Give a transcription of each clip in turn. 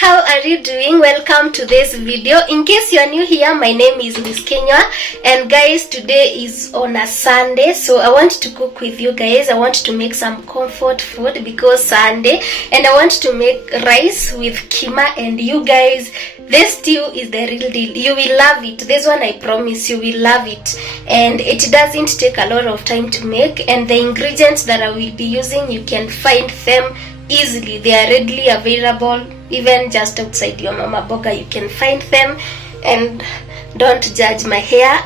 how are you doing? Welcome to this video. In case you are new here, my name is Miss Kinyua, and guys, today is on a Sunday, so I want to cook with you guys. I want to make some comfort food because Sunday, and I want to make rice with kheema. And you guys, this stew is the real deal. You will love it. This one I promise you will love it, and it doesn't take a lot of time to make. And the ingredients that I will be using, you can find them easily. They are readily available, even just outside your mama boga you can find them. And don't judge my hair.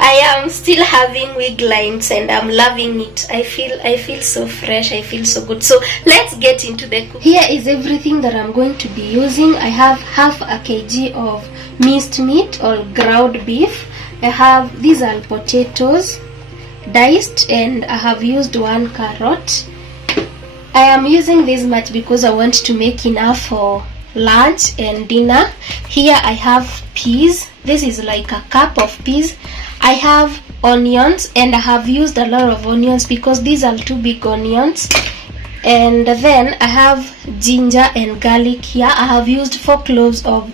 I am still having wig lines and I'm loving it. I feel so fresh. I feel so good. So let's get into the cook. Here is everything that I'm going to be using. I have half a kg of minced meat or ground beef. I have, these are potatoes diced, and I have used 1 carrot. I am using this much because I want to make enough for lunch and dinner. Here I have peas. This is like a cup of peas. I have onions, and I have used a lot of onions because these are 2 big onions. And then I have ginger and garlic here. I have used 4 cloves of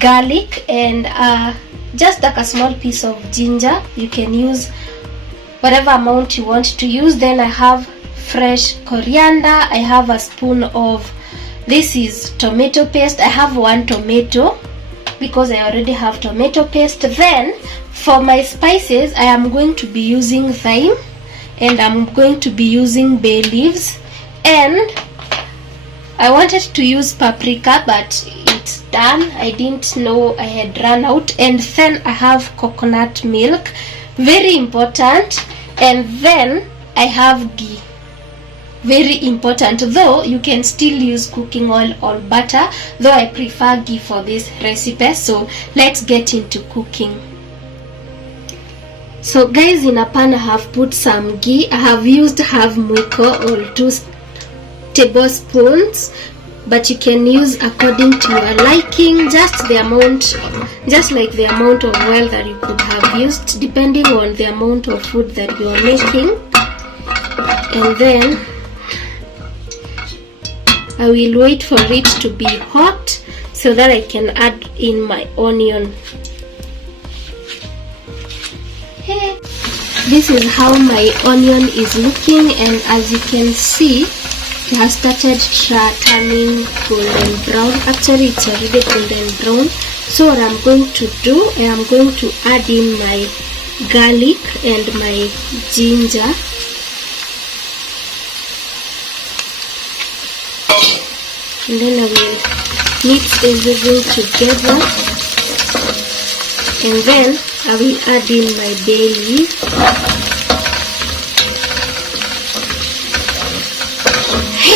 garlic and just like a small piece of ginger. You can use whatever amount you want to use. Then I have fresh coriander. I have a spoon of, this is tomato paste. I have 1 tomato because I already have tomato paste. Then for my spices, I am going to be using thyme, and I'm going to be using bay leaves, and I wanted to use paprika but it's done. I didn't know I had run out. And then I have coconut milk, very important. And then I have ghee, very important, though you can still use cooking oil or butter, though I prefer ghee for this recipe. So let's get into cooking. So guys, in a pan I have put some ghee. I have used half mwiko or 2 tablespoons, but you can use according to your liking, just the amount, just like the amount of oil that you could have used depending on the amount of food that you are making. And then I will wait for it to be hot so that I can add in my onion. Hey. This is how my onion is looking, and as you can see, it has started turning golden brown. Actually, it's already golden brown. So what I'm going to do, I am going to add in my garlic and my ginger. And then I will mix everything together, and then I will add in my bay leaf.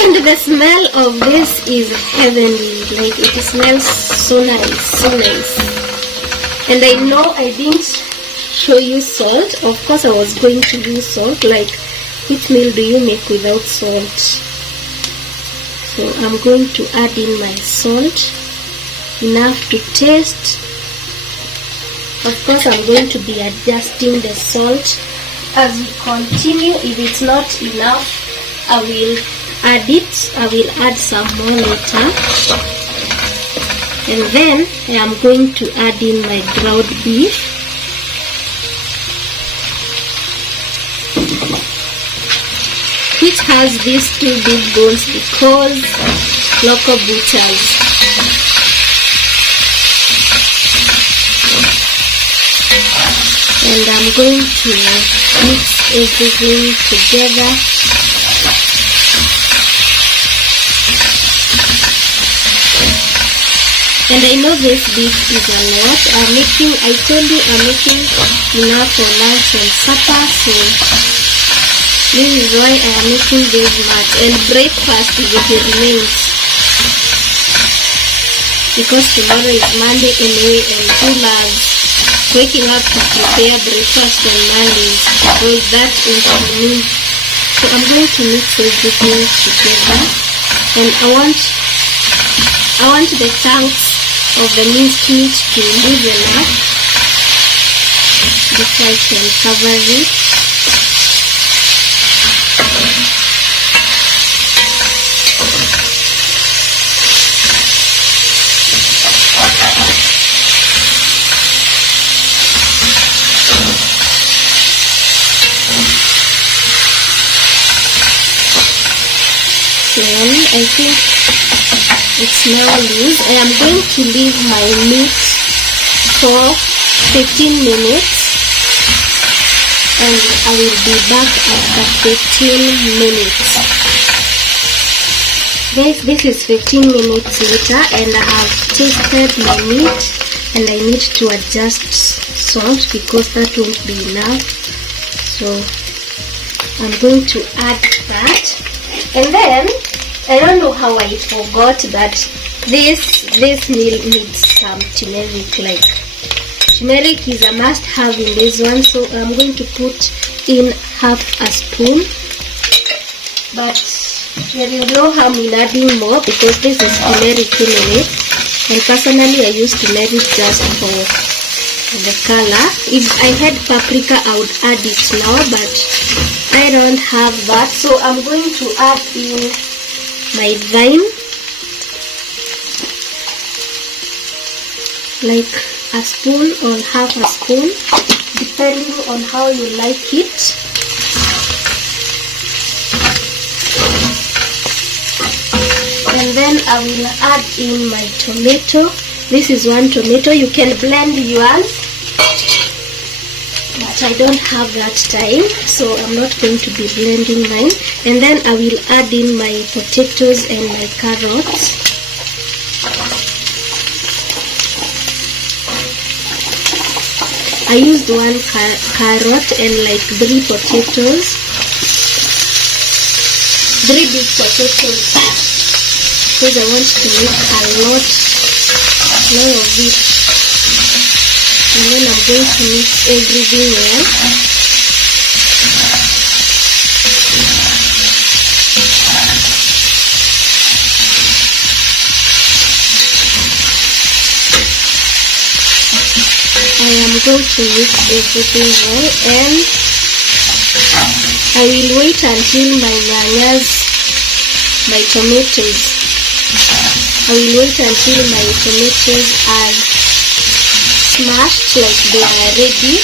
And the smell of this is heavenly. Like, it smells so nice, so nice. And I know I didn't show you salt. Of course I was going to use salt. Like, which meal do you make without salt? So I'm going to add in my salt, enough to taste. Of course I'm going to be adjusting the salt as we continue. If it's not enough, I will add it. I will add some more later. And then I am going to add in my ground beef. Which has these 2 big bones because local butchers. And I'm going to mix everything together. And I know this beef is a lot. I told you I'm making enough for lunch and supper, so this is why I am making this much. And breakfast if it remains, because tomorrow is Monday anyway, and who loves waking up to prepare breakfast on Mondays, because that's into me. So I'm going to mix everything together, and I want the chunks of the minced meat to loosen up before I can cover it. on. I think it's now loose. I am going to leave my meat for 15 minutes and I will be back after 15 minutes. Guys, this is 15 minutes later and I have tasted my meat and I need to adjust salt because that won't be enough. So I'm going to add that. And then I don't know how I forgot that this meal needs some turmeric. Like turmeric is a must have in this one, so I'm going to put in half a spoon, but there is no harm in adding more because this is turmeric in it, and personally I use turmeric just for the color. If I had paprika I would add it now, but I don't have that, so I'm going to add in my thyme, like a spoon or half a spoon depending on how you like it. And then I will add in my tomato. This is one tomato. You can blend yours, but I don't have that time, so I'm not going to be blending mine. And then I will add in my potatoes and my carrots. I used one carrot and like 3 potatoes, 3 big potatoes, because I want to make a lot of it. And then I'm going to mix everything well. I am going to mix everything well, and I will wait until my tomatoes. I will wait until my tomatoes are smashed, like they are ready.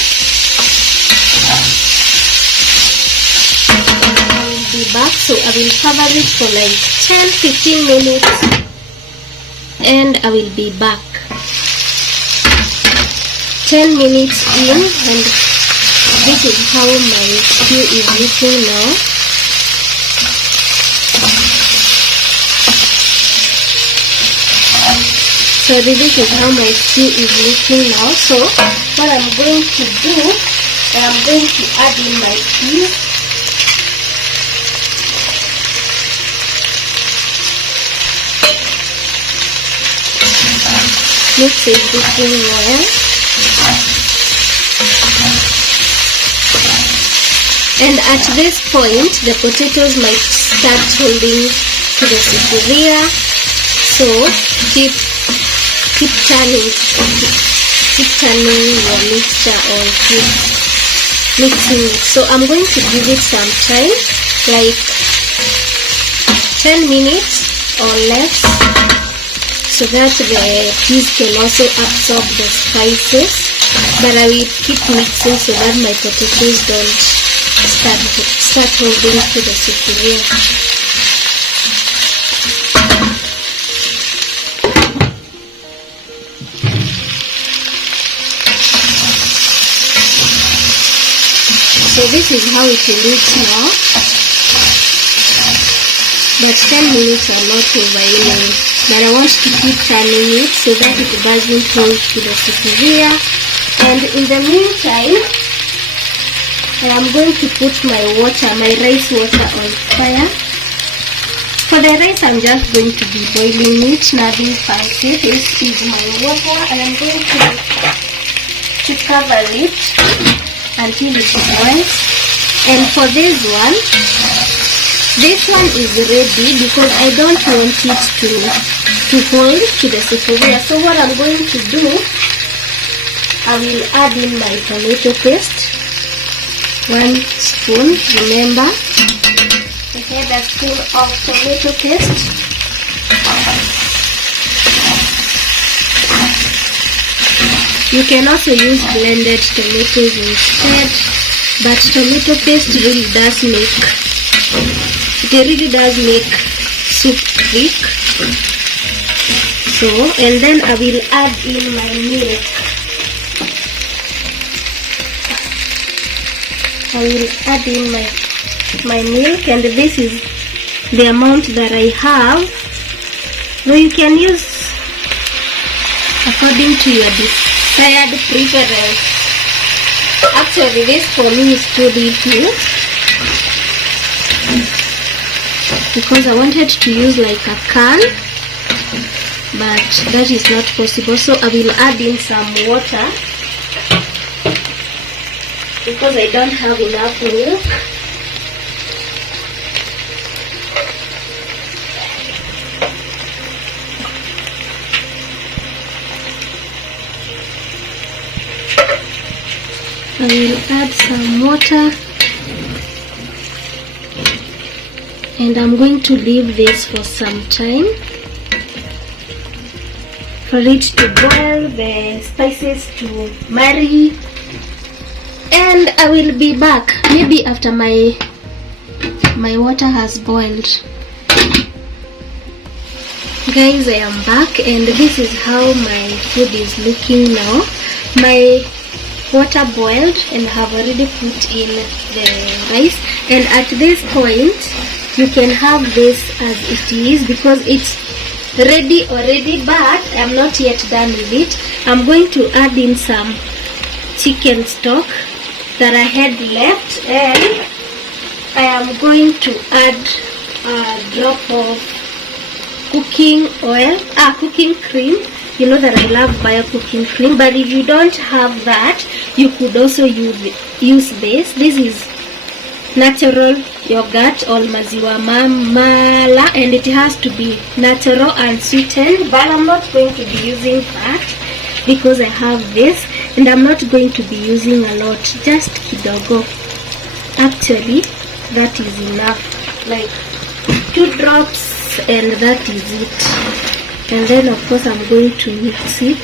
I will be back, so I will cover it for like 10-15 minutes and I will be back. 10 minutes in, and this is how my stew is looking now. So this is how my stew is looking now. So what I'm going to do, I'm going to add in my peas. Mix everything well. And at this point, the potatoes might start holding to the sufuria, so keep turning your mixture, or keep mixing it. So I'm going to give it some time, like 10 minutes or less, so that the peas can also absorb the spices. But I will keep mixing so that my potatoes don't start holding to the sufuria. So this is how it looks now, but 10 minutes are not over anyway, but I want to keep turning it so that it doesn't hold to the sufuria. And in the meantime, I am going to put my rice water on fire. For the rice, I'm just going to be boiling it, nothing fancy. This is my water. I am going to cover it until it boils. And for this one is ready because I don't want it to hold to the sufuria. So what I'm going to do, I will add in my tomato paste. 1 spoon, remember, I had a spoon of tomato paste. You can also use blended tomatoes instead, but tomato paste really does make soup thick. So, and then I will add in my milk. I will add in my milk, and this is the amount that I have. So you can use according to your desired preference. Actually, this for me is too little because I wanted to use like a can, but that is not possible. So I will add in some water because I don't have enough milk. I will add some water, and I'm going to leave this for some time for it to boil, the spices to marry, and I will be back maybe after my water has boiled. Guys, I am back, and this is how my food is looking now. My water boiled, and I have already put in the rice, and at this point you can have this as it is because it's ready already, but I'm not yet done with it. I'm going to add in some chicken stock that I had left, and I am going to add a drop of cooking oil, cooking cream. You know that I love bio cooking cream, but if you don't have that, you could also use this. This is natural yogurt or maziwa mala, and it has to be natural and sweetened, but I'm not going to be using that because I have this, and I'm not going to be using a lot, just kidogo. Actually, that is enough, like 2 drops, and that is it. And then of course I'm going to mix it.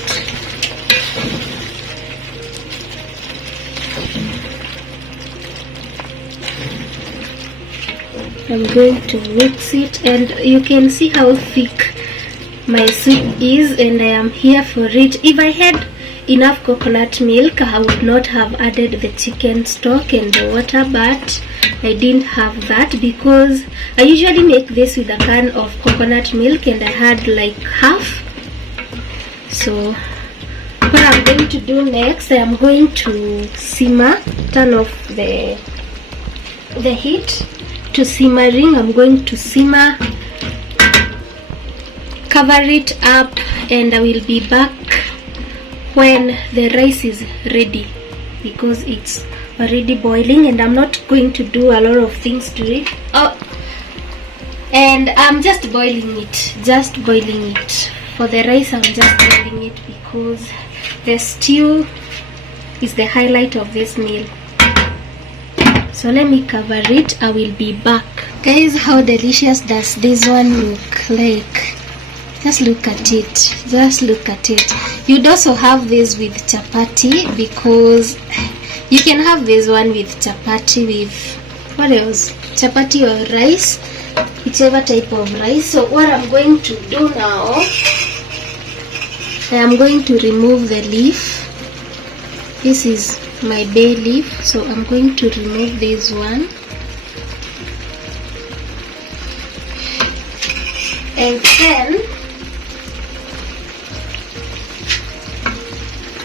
I'm going to mix it, and you can see how thick my soup is, and I am here for it. If I had enough coconut milk, I would not have added the chicken stock and the water, but I didn't have that because I usually make this with a can of coconut milk, and I had like half. So what I'm going to do next, I am going to simmer, turn off the heat to simmering. I'm going to simmer, cover it up, and I will be back when the rice is ready because it's already boiling, and I'm not going to do a lot of things to it. And I'm just boiling it. For the rice, I'm just boiling it because the stew is the highlight of this meal. So let me cover it. I will be back. Guys, how delicious does this one look like? Just look at it. Just look at it. You'd also have this with chapati, because you can have this one with chapati, with what else? Chapati or rice, whichever type of rice. So what I'm going to do now, I am going to remove the leaf. This is my bay leaf, so I'm going to remove this one. And then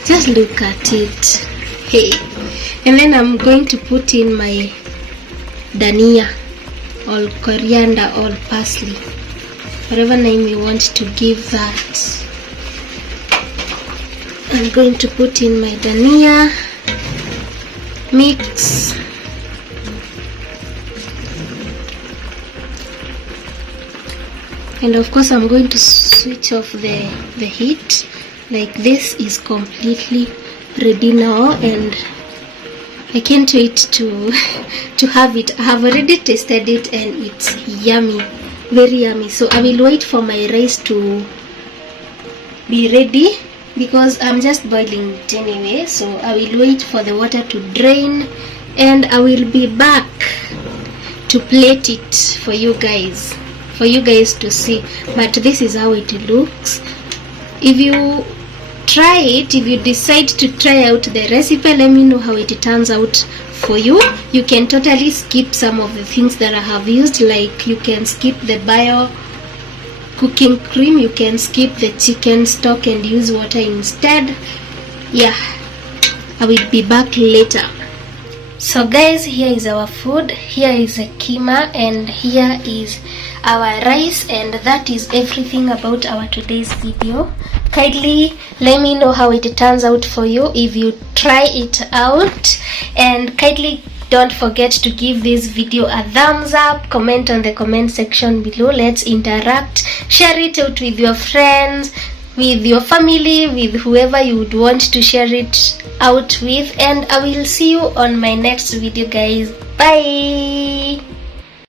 just look at it. Hey. And then I'm going to put in my dania or coriander or parsley, whatever name you want to give that. I'm going to put in my dania, mix, and of course I'm going to switch off the heat. Like, this is completely ready now, and I can't wait to have it. I have already tasted it, and it's yummy, very yummy. So I will wait for my rice to be ready because I'm just boiling it anyway. So I will wait for the water to drain, and I will be back to plate it for you guys. for you guys to see, but this is how it looks. If you try it, if you decide to try out the recipe, let me know how it turns out for you. You can totally skip some of the things that I have used, like you can skip the bio cooking cream, you can skip the chicken stock and use water instead. Yeah, I will be back later. So guys, here is our food. Here is a keema and here is our rice, and that is everything about our today's video. Kindly let me know how it turns out for you if you try it out, and kindly don't forget to give this video a thumbs up, comment on the comment section below, let's interact, share it out with your friends, with your family, with whoever you would want to share it out with, and I will see you on my next video guys. Bye.